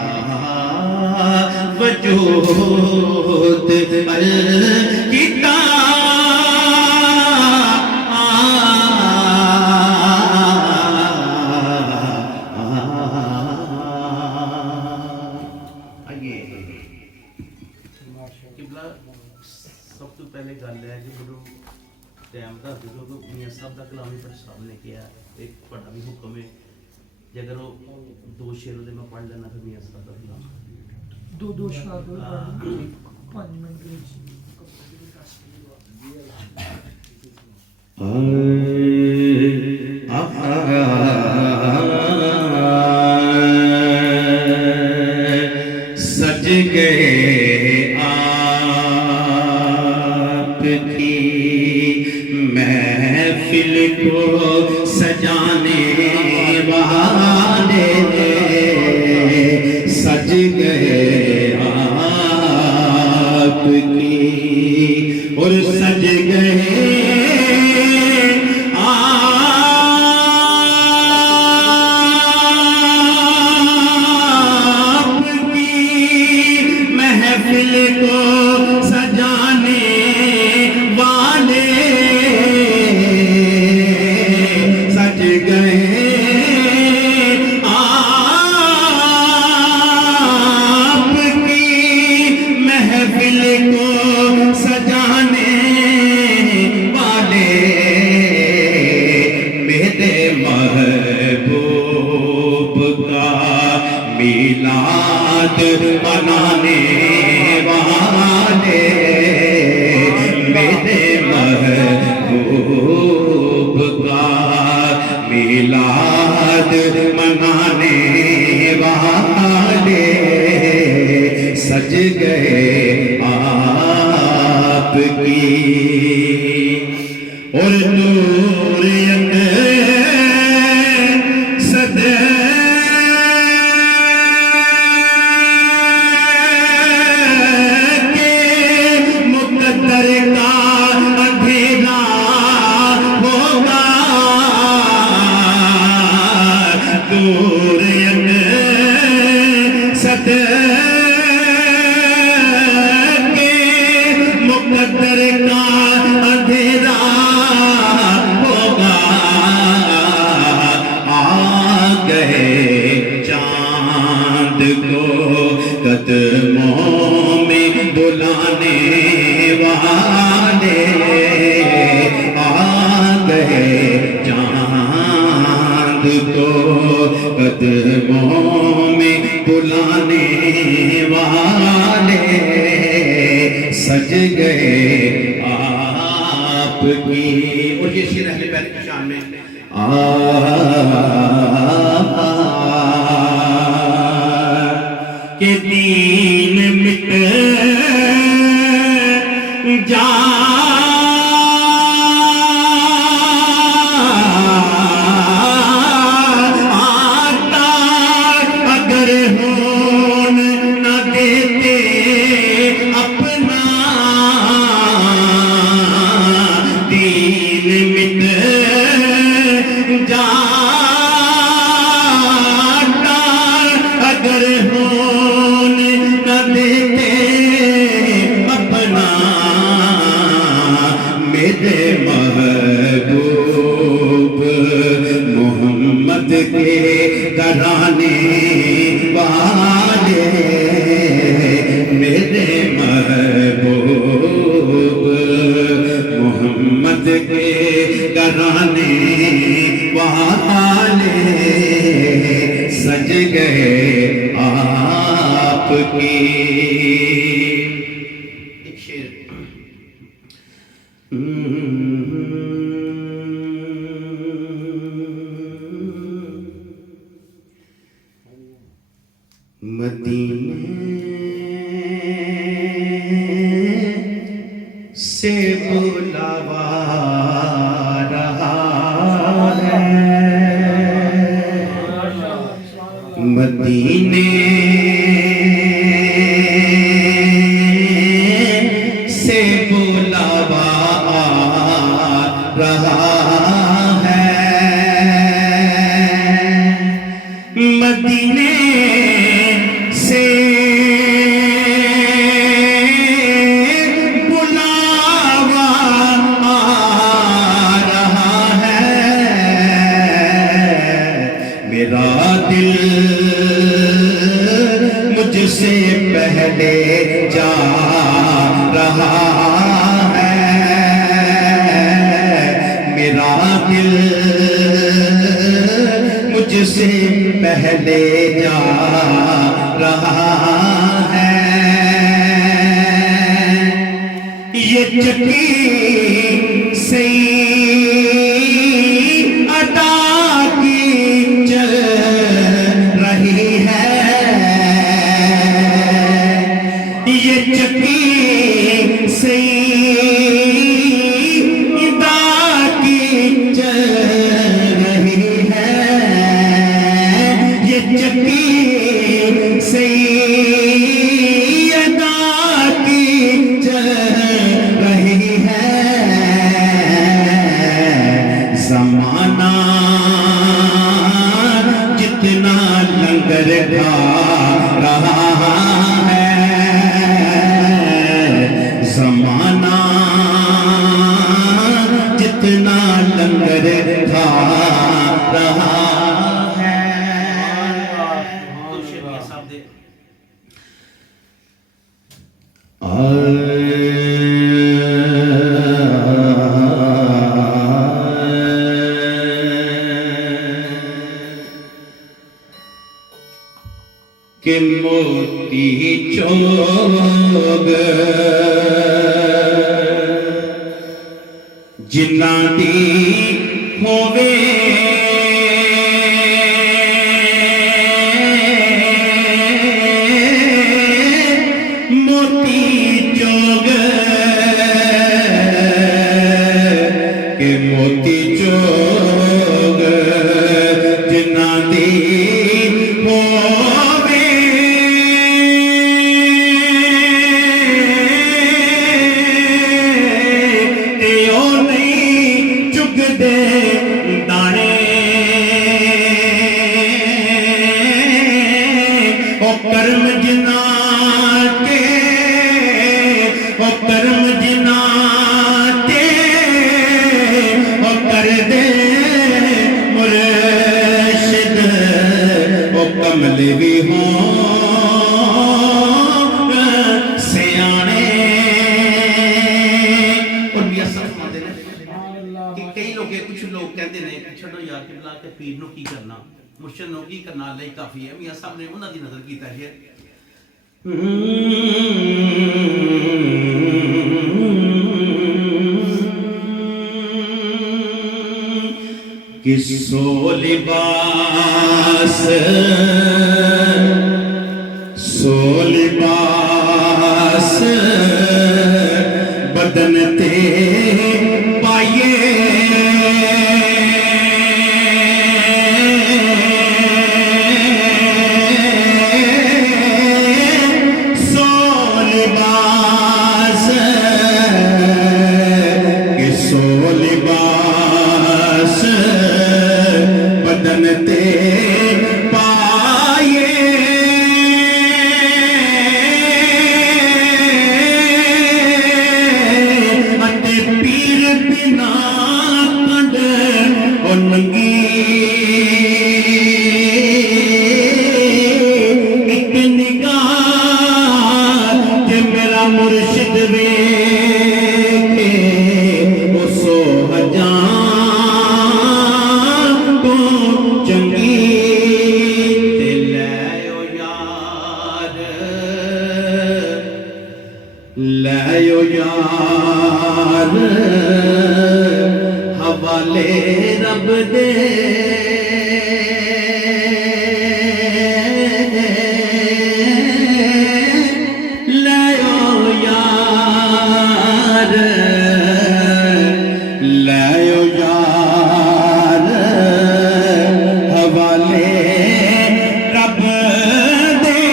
وجود الکتاب آئیے قبلہ سب تو پہلے گل ہے کہ مجھے ٹائم دس دو کہ میاں صاحب کا کلام ہی پڑھ صاحب نے کیا ایک بڑا بھی حکم ہے کہ اگر وہ دو شعر میں پڑھ لینا پھر میاں صاحب کا کلام دو شعر 5 منٹ سج گئے آپ کی محفل کو سجانے والے سج گئے آپ کی اور سج محفل کو سجانے والے میرے محبوب کا میلاد منانے والے میرے محبوب کا میلاد منانے والے سج گئے آپ کی اور نوریت صدقے مقدر کا اندھیرا ہوگا نوریت صدقے مقدر کا اندھیرا ہوگا آ گئے چاند کو قدموں میں بلانے والے آ گئے چاند کو قدموں میں بلانے والے سج گئے آپ کی اور یہ شعر اہل بیت کی شان میں کہ دین مٹ جاتا اگر ہون نہ دیتے اپنا دین مٹ جاتا اگر ہون نہ دیتے اپنا میرے محبوب محمد کے گھرانے والے میرے محبوب محمد کے گھرانے والے سج گئے آپ کی ایک شعر مدینے سے بلاوا رہا ہے مدینے سے بلاوا رہا ہے مدینے سے بلاوا آ رہا ہے میرا دل مجھ سے پہلے جا رہا ہے میرا دل مجھ سے پہلے جا رہا ہے یہ چکی سی ادا کی چل رہی ہے یہ چکی سی ادا کی چل رہی ہے یہ چکی سیدہ کی چل رہی ہے زمانہ جتنا لنگر کھا رہا ہے زمانہ جتنا لنگر کھا رہا تو شعر کے صاحب دے ہے کہ موتی چوگ جنہ دی ہووے موتی چوگ کہ موتی چوگ جنہ دی ہووے تے او نہیں چگدے دانے او کرم جنہ تے او کرم جنہ تے او کر دے مرشد او کمل بھی ہوں سیانے اور میاں صاحب فرماتے ہیں کہ کئی لوگ کچھ لوگ کہتے ہیں کہ چھڑو یار قبلہ کے پیر نو کی کرنا مرشد نو کی کرنا اللہ ہی کافی ہے میاں صاحب نے انہاں دی نظر کیتا ہے کہ سو لباس بدن تے پائیے سو لباس کہ سو لباس بدن تے پائیے اتے پیر بنا کنڈ او ننگی ایک نگاہ کہ میرا مرشد ویکھے او سو ہزار تو چنگی تے لے او یار حوالے رب دے لے او یار حوالے رب دے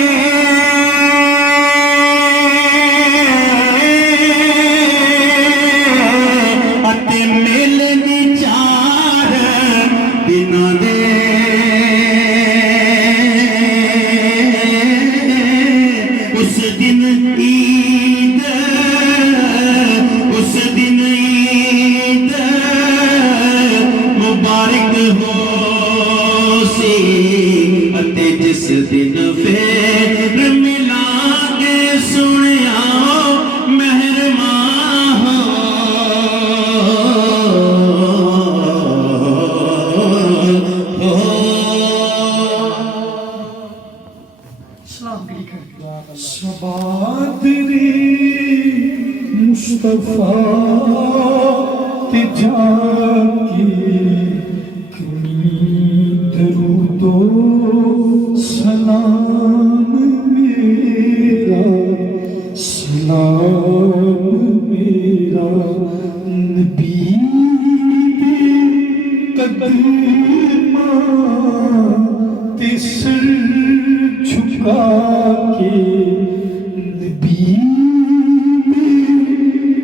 اتے مل دی چار دنوں دے اس دن عید اس دن عید مبارک ہو سی اتے جس دن پھر ملا گے سنیا مہربان سلام علیکم شبادری مصطفیٰ تے جاکی کمی درود و سلام میرا نبی قدماں تے سر جھکا کے نبی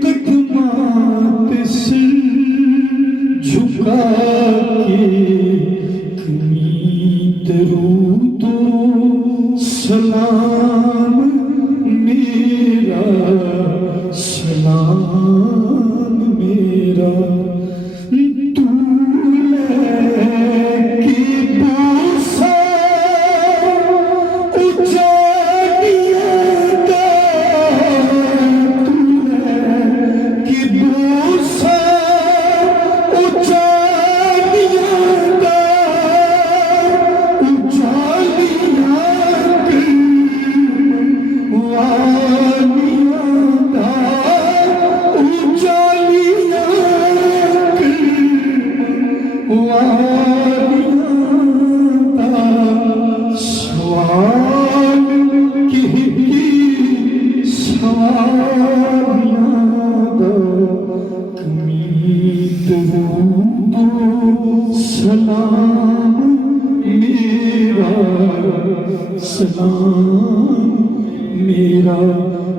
قدماں تے سر جھکا کے کمی درود و سلام میرا تو سوال کی سوالیاں دا کمی درود و سلام میرا سلام میرا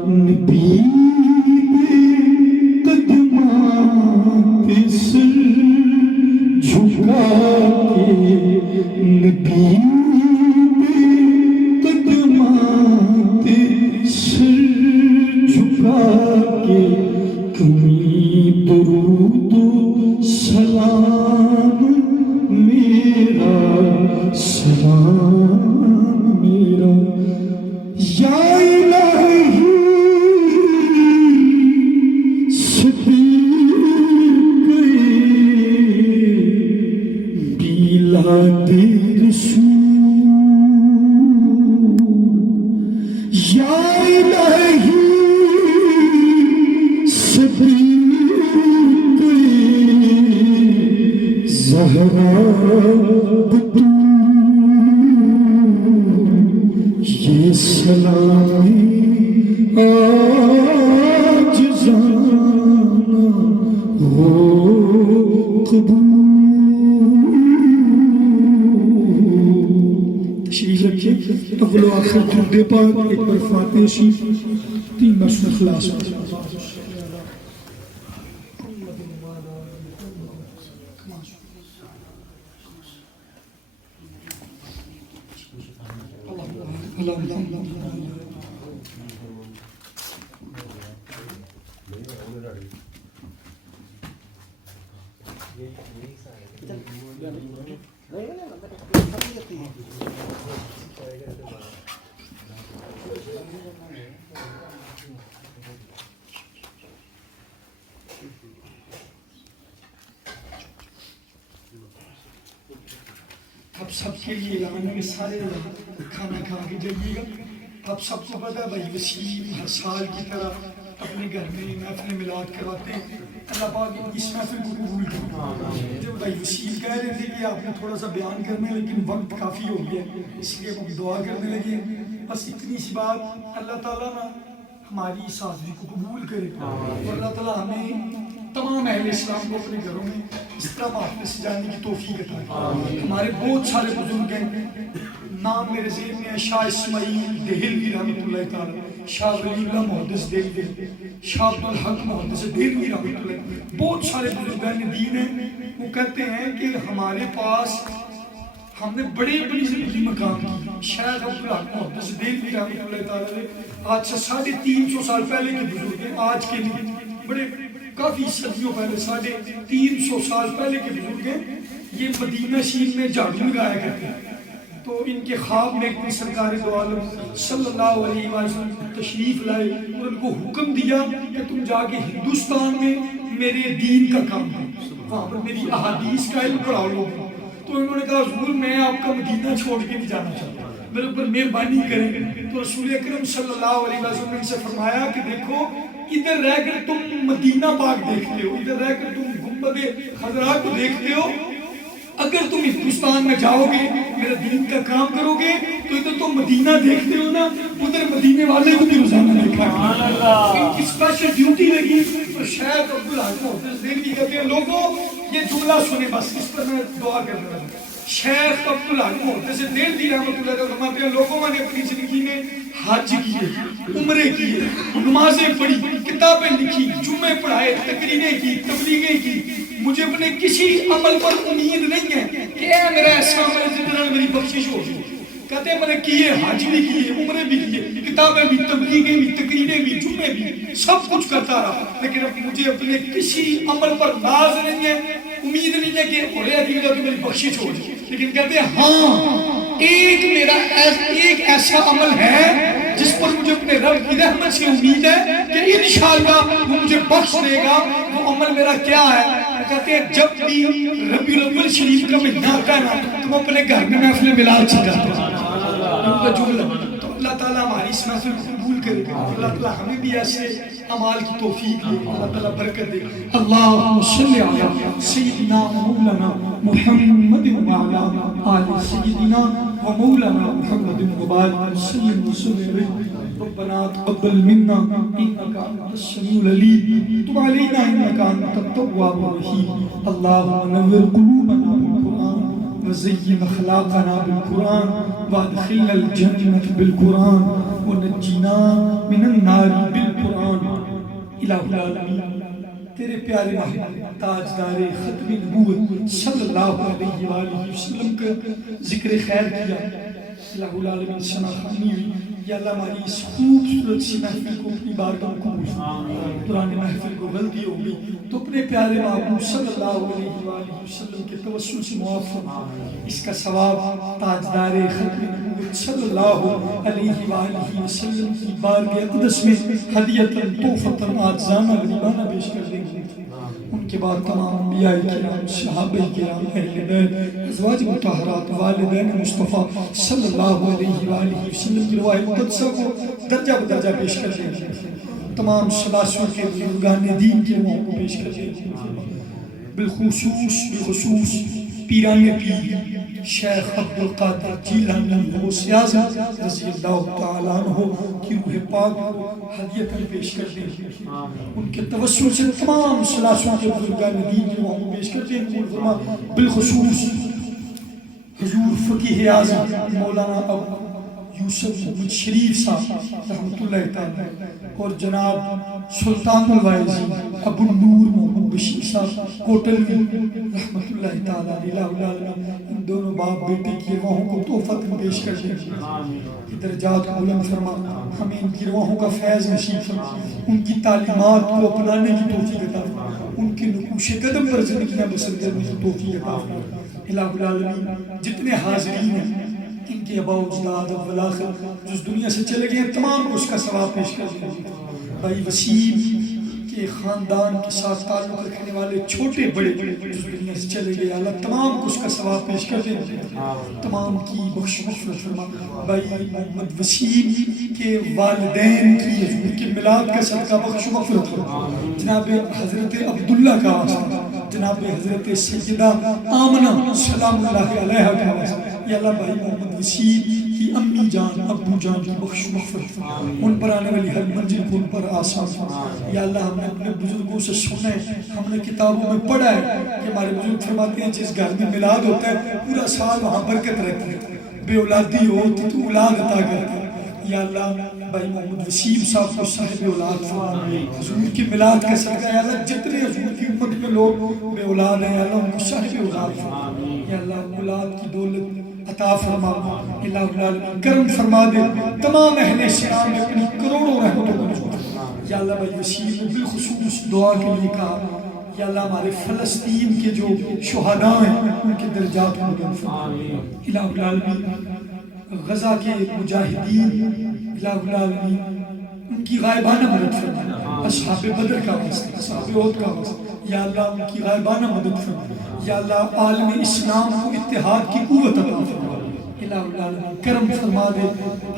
نبی قدمات سر جھکا کے نبی قدمات سر جھکا کے کمی درود و سلام میرا سلام میرا یا الہی صدیق بیلاد رسول یا الہی صدیق زہرا بطول یہ سلامی آج زانا ہو قبول. تشریف رکھیے اول و آخر درود پاک ایک بار فاتحہ شریف 3 بار سورۃ اخلاص. اب سب کے لیے اعلان ہے کہ سارے کھانا کھا کے جائیے گا. اب سب کو پتا ہے بھائی وسیم ہر سال کی طرح اپنے گھر میں محفل میلاد کرواتے ہیں. اللہ پاک اس محفل کو قبول کرے. جب بھائی وسیم کہہ رہے تھے کہ آپ نے تھوڑا سا بیان کرنا ہے لیکن وقت کافی ہو گیا اس لیے ہم دعا کرنے لگے. بس اتنی سی بات, اللہ تعالیٰ نا ہماری اس حاضری کو قبول کرے اور اللہ تعالیٰ ہمیں تمام اہل اسلام کو اپنے گھروں میں اس طرح محفل سجانے کی توفیق عطا کرے. ہمارے بہت سارے بزرگ ہیں, نام میرے ذہن میں ہے شاہ اسماعیل دہلوی رحمۃ اللہ تعالی, شاہ ولی اللہ محدث دہلوی, شاہ عبدالحق محدث دہلوی رحمۃ اللہ. بہت سارے بزرگان دین ہیں, وہ کہتے ہیں کہ ہمارے پاس ہم نے بڑے بڑی زندگی مقام کی. شاہ عبدالحق محدث دہلوی رحمۃ اللہ تعالی آج سے 350 سال پہلے کے بزرگ ہیں, آج کے نہیں, بڑے کافی صدیوں پہلے 350 سال پہلے کے بزرگ ہیں. یہ مدینہ شریف میں جھاڑو لگایا کرتے ہیں. تو ان کے خواب میں اپنی سرکار دو عالم صلی اللہ علیہ وسلم تشریف لائے اور ان کو حکم دیا کہ تم جا کے ہندوستان میں میرے دین کا کام کرو, وہاں پر میری احادیث کا علم پڑھاؤ لوگوں. تو انہوں نے کہا حضور میں آپ کا مدینہ چھوڑ کے نہیں جانا چاہتا, میرے اوپر مہربانی کریں. تو رسول اکرم صلی اللہ علیہ وسلم نے ان سے فرمایا کہ دیکھو ادھر رہ کر تم مدینہ پاک دیکھتے ہو, ادھر رہ کر تم گنبد خضرا کو دیکھتے ہو, اگر تم ہندوستان میں جاؤ گے میرے دین کا کام کرو گے تو ادھر تم مدینہ دیکھتے ہو نا, ادھر مدینے والے کو بھی روزانہ دیکھا گے. ان کی اسپیشل ڈیوٹی لگی. تو شیخ عبدالحق محدث دہلوی کہتے ہیں لوگوں یہ جملہ سنیں, بس اس پر میں دعا کر رہا ہوں. شیخ عبدالحق محدث دہلوی رحمۃ اللہ علیہ فرماتے ہیں لوگوں میں نے اپنی زندگی میں حج کیے, عمرے کیے, نمازیں پڑھی, کتابیں لکھی, جمعے پڑھائے, تقریریں کی, تبلیغیں کی. مجھے اپنے کسی عمل پر امید نہیں ہے کہ اے میرا ایسا عمل جس طرح میری بخشش ہوگی. کہتے ہیں میں نے کیے, حج بھی کیے, عمرے بھی کیے, کتابیں بھی, تبلیغیں بھی, تقریریں بھی, جمعے بھی, سب کچھ کرتا رہا, لیکن اب مجھے اپنے کسی عمل پر ناز نہیں ہے, امید نہیں ہے کہ میری بخشش ہو جائے. لیکن کہتے ہیں ہاں ایک ایسا عمل ہے جس پر مجھے اپنے رب کی رحمت سے امید ہے کہ انشاءاللہ وہ مجھے بخش دے گا. وہ عمل میرا کیا ہے؟ کہتے ہیں جب بھی ربیع الاول شریف کا مہینہ آتا ہے نا تم اپنے گھر میں محفل میلاد سجاتے ہیں. تو اللہ تعالیٰ ہماری اس محفل کو قبول قبول کرے اللہ تعالیٰ ہمیں بھی ایسے اعمال کی توفیق دے اللہ تعالیٰ برکت دے اللہم صلی علی سیدنا مولانا محمد وعلا آل سیدنا ومولانا محمد وبارک وسلم وسلم ربنا تقبل منا انك انت السميع العليم تب علينا انك انت التواب الرحيم اللهم نور قلوبنا بالقران وزين اخلاقنا بالقران وادخلنا الجنه بالقران ونجنا من النار بالقران الہ العالمین تیرے پیارے محبوب تاجدار ختم نبوت صلی اللہ علیہ وآلہ وسلم کا ذکر خیر کیا الہ العالمین ثنا خوانی ہوئی یا اللہ ہماری اس خوبصورت سی محفل کو اپنی بارگاہ میں قبول دوران محفل کو غلطی ہو گئی تو اپنے پیارے محبوب صلی اللہ علیہ وآلہ وسلم کے توسل سے معاف فرما اس کا ثواب تاجدار ختم نبوت صلی اللہ علیہ وآلہ وسلم کی بارگاہ اقدس میں ہدیتاً توفتاً آجزانہ غریبانہ پیش کر دیں گے ان کے بعد تمام انبیاء کرام صحابہ کرام اہل بیت ازواج مطہرات والدین مصطفیٰ صلی اللہ علیہ وآلہ وسلم کی روایت قدسہ کو درجہ بدرجہ پیش کر دیں گے تمام سلاسوں کے بزرگان دین کے روحوں کو پیش کر دیں گے بالخصوص پیران پیر شیخ عبدالقادر جیلانی غوث اعظم رضی اللہ تعالیٰ عنہ کی روح پاک ہدیتاً پیش کر دیں ان کے توسل سے تمام سلاسوں کے بزرگان دین کی روحوں پیش کر دیں بالخصوص حضور فقیہ اعظم مولانا ابو یوسف محمد شریف صاحب رحمۃ اللہ تعالیٰ اور جناب سلطان الوائزی ابو النور محمد بشیر صاحب کوٹلوی رحمۃ اللہ تعالیٰ الہ العالمین ان دونوں باپ بیٹے کی روحوں کو تحفت میں پیش کر دیں کہ درجات کو بلند فرما ہمیں ان کی روحوں کا فیض نصیب فرما ان کی تعلیمات کو اپنانے کی توفیق عطا فرما ان کے نقوش قدم پر زندگیاں بسر کرنے کی توفیق عطا فرما الہ العالمین جتنے حاضرین ہیں ان کے ابا و اجداد اول آخر جو اس دنیا سے چلے گئے تمام کو اس کا ثواب پیش کر دیں بھائی وسیم کے خاندان کے ساتھ تعلق رکھنے والے چھوٹے بڑے جو اس دنیا سے چلے گئے اللہ تمام کو اس کا ثواب پیش کر دیں تمام کی بخش مغفرت فرما بھائی محمد وسیم کے والدین کی حضور کے میلاد کا صدقہ بخش مغفرت فرما جناب حضرت عبداللہ کا واسطہ جناب حضرت سیدہ آمنہ سلام اللہ علیہ کا واسطہ یا اللہ بھائی محمد وسیم کی امی جان ابو جان کی بخش مغفرت ان پر آنے والی ہر منزل کو ان پر آسان یا اللہ ہم نے اپنے بزرگوں سے سنا ہے ہم نے کتابوں میں پڑھا ہے کہ ہمارے بزرگ فرماتے ہیں جس گھر میں میلاد ہوتا ہے پورا سال وہاں برکت رہتی ہے بے اولادی ہو تو اولاد عطا کرتا ہے یا اللہ بھائی محمد وسیم صاحب کو صاحب اولاد فرما حضور کی میلاد کا صدقہ یا اللہ جتنے حضور کی امت میں لوگ بے اولاد ہیں یا اللہ ان کو صاحب اولاد فرما یا اللہ اولاد کی دولت عطا فرما الہ العالمین کرم فرما دے تمام اہل اسلام میں اپنی کروڑوں رحمتوں کو نصیب یا اللہ بھائی وسیم نے بالخصوص دعا کے لیے کہا یا اللہ ہمارے فلسطین کے جو شہداء ہیں ان کے درجات کو بلند فرما الہ العالمین غزہ کے مجاہدین الہ العالمین ان کی غائبانہ مدد فرما اصحاب بدر کا واسطہ اصحاب احد کا واسطہ یا اللہ ان کی غائبانہ مدد فرما یا اللہ عالم اسلام کو اتحاد کی قوت عطا فرما الہ العالمین کرم فرما دے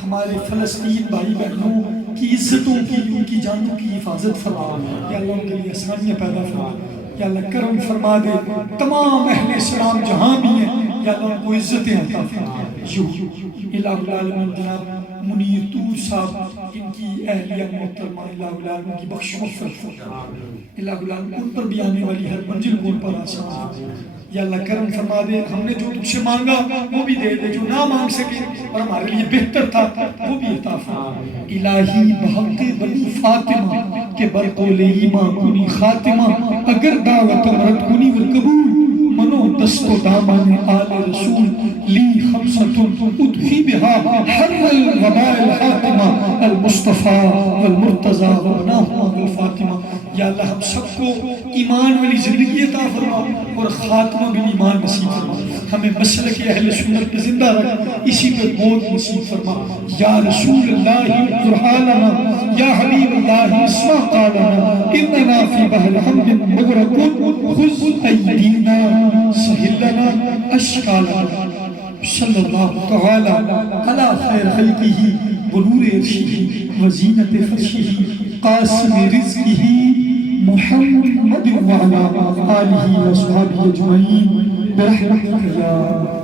ہمارے فلسطین بھائی بہنوں کی عزتوں کی ان کی جانوں کی حفاظت فرما یا اللہ ان کے لیے آسانیاں پیدا فرما یا اللہ کرم فرما دے تمام اہل اسلام جہاں بھی ہیں یا اللہ ان کو عزتیں عطا فرما الہ العالمین جناب منیر طور صاحب ان کی اہلیہ محترمہ الہ العالمین کی بخش مغفرت فرما الہ العالمین ان پر بھی آنے والی ہر منزل کو ان پر آسان یا اللہ کرم فرما دے ہم نے جو تجھ سے مانگا وہ بھی دے دے جو نہ مانگ سکے اور ہمارے لیے بہتر تھا وہ بھی عطا فرما الہی بحق بنی فاطمہ کے برقول ایمان کنی خاتمہ اگر دعوت مرد کنی والقبول منو دست و دامان آل رسول لی خمسۃ ادفی بہا حر الوباء الحاتمہ المصطفیٰ والمرتضیٰ وابناہما والفاطمہ یا اللہ ہم سب کو ایمان والی زندگی عطا فرما اور خاتمہ بھی ایمان نصیب فرما ہمیں مسلک اہل سنت پہ زندہ رکھ اسی پہ موت نصیب فرما یا رسول اللہ قرآننا یا حبیب اللہ اسمع قالنا اننا فی بحر حمد مغرقون خذ ایدینا سہل لنا اشکالنا صلی اللہ تعالی علی خیر خلقہ ونور عرشه وزینت فرشه قاسم رزقه محمد وعلى آله وصحبه أجمعين برحمتك يا